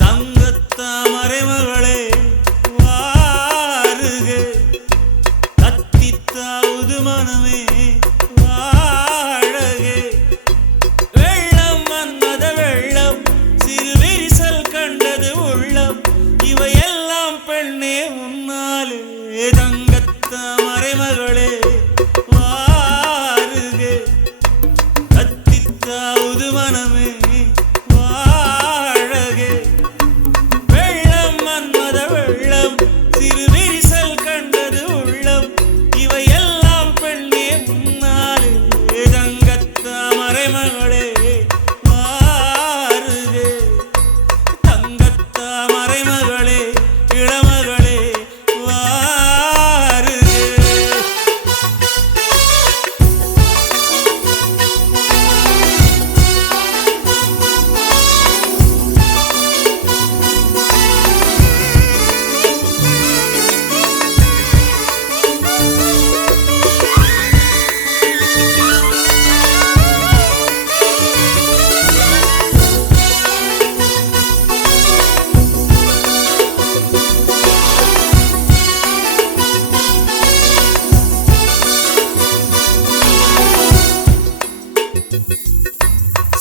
தங்கத்தாமரை மகளே வாருக கத்தித்தாவது மனமே வாழக வெள்ளம் வந்தத வெள்ளம் சிறு விரிசல் கண்டது உள்ளம் இவையெல்லாம் பெண்ணே உன்னாலே தங்கத்தாமரை மகளே வாருக கத்தித்தாவது மனமே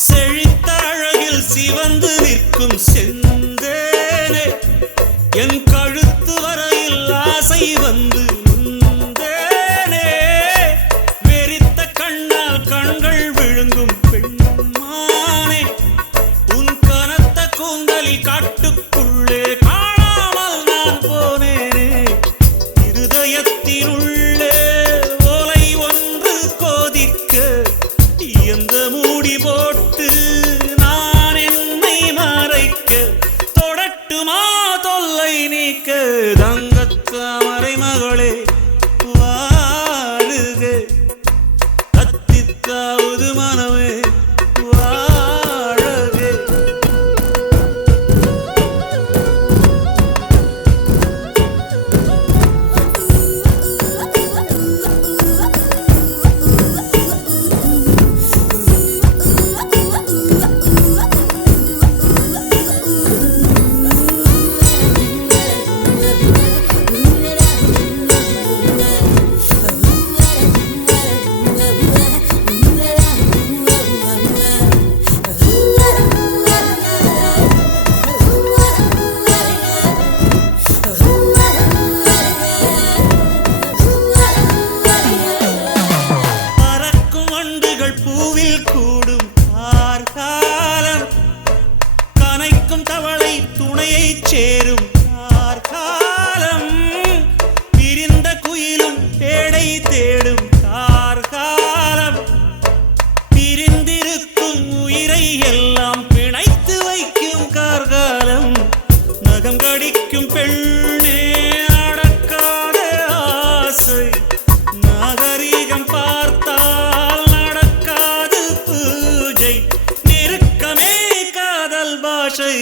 செழித்தழகில் சிவந்து நிற்கும் செந்தேனே என் கழுத்து வரையில் ஆசை வந்து நுந்தேனே வெறித்த கண்ணால் கண்கள் விழுங்கும் பெண்மானே உன் கனத்த கூந்தலில் காட்டுக்குள்ளே காணாமல் நான் போனேனே இருதயத்தினுள்ளே ஓலை ஒன்று கோதிக்க எந்த மூடி போட்டு நான் என்னை மறைக்க தொடட்டுமா தொல்லை நீக்க தங்கத்தாமரை மகளே வாழுக கத்தித்தாவது மனமே தவளை துணையை சேரும் கார்காலம் பிரிந்த குயிலும் பேடை தேடும் கார்காலம் பிரிந்திருக்கும் உயிரை எல்லாம் பிணைத்து வைக்கும் கார்காலம் நகம் கடிக்கும் பெண்ணே அடக்காத ஆசை நாகரீகம் பார்த்தால் நடக்காது பூஜை நெருக்கமே காதல் பாஷை